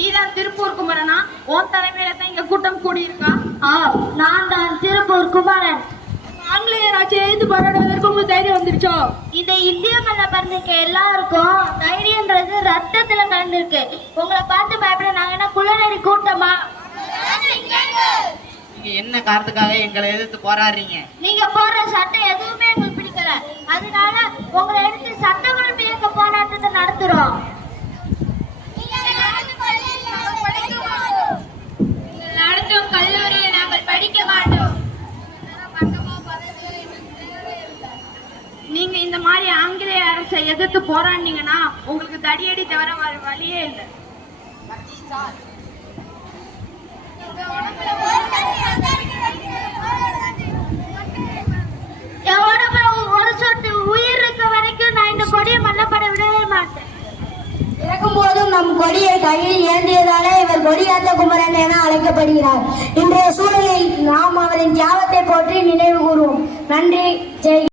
நீதான் திருப்பூர் குமரனா? உன் தலைமையில தான் இங்க கூட்டம் கூடியிருக்கா? நான் தான் திருப்பூர் குமரன். ஆங்கிலேயர் ஆட்சியை எதிர்த்து போராடுவதற்கு உங்களுக்கு தைரியம் வந்துருச்சோ? இந்த இந்திய மண்ண பிறந்திருக்க எல்லாருக்கும் தைரியன்றது ரத்தத்துல கலந்துருக்கு. உங்களை பார்த்து பயப்பட நாங்க என்ன குள்ளநரி கூட்டமா? நீங்க என்ன காரணத்துக்காக எங்களை எதிர்த்து போராடுறீங்க? நீங்க போடுற சட்டம் எதுவுமே எங்களுக்கு பிடிக்கல. அதனால உங்களை எடுத்து சட்டமன்ற இயக்க போராட்டத்தை நடத்துறோம். நடத்தும் கல்லூரியை நாங்கள் படிக்க மாட்டோம். நீங்க இந்த மாதிரி ஆங்கிலேய அரசை எதிர்த்து போராடினீங்கன்னா உங்களுக்கு தடியடி தவிர வழியே இல்லை. ஒரு சொட்டு உயிர் இருக்க வரைக்கும் நான் இந்த கொடியை மல்லப்பட விடவே மாட்டேன். இறக்கும் போதும் நம் கொடியை கையில் ஏந்தியதாலே இவர் கொடியாத்த குமரன் என அழைக்கப்படுகிறார். இன்றைய சூழலில் நாம் அவரின் தியாகத்தை போற்றி நினைவு கூறுவோம். நன்றி. ஜெய்.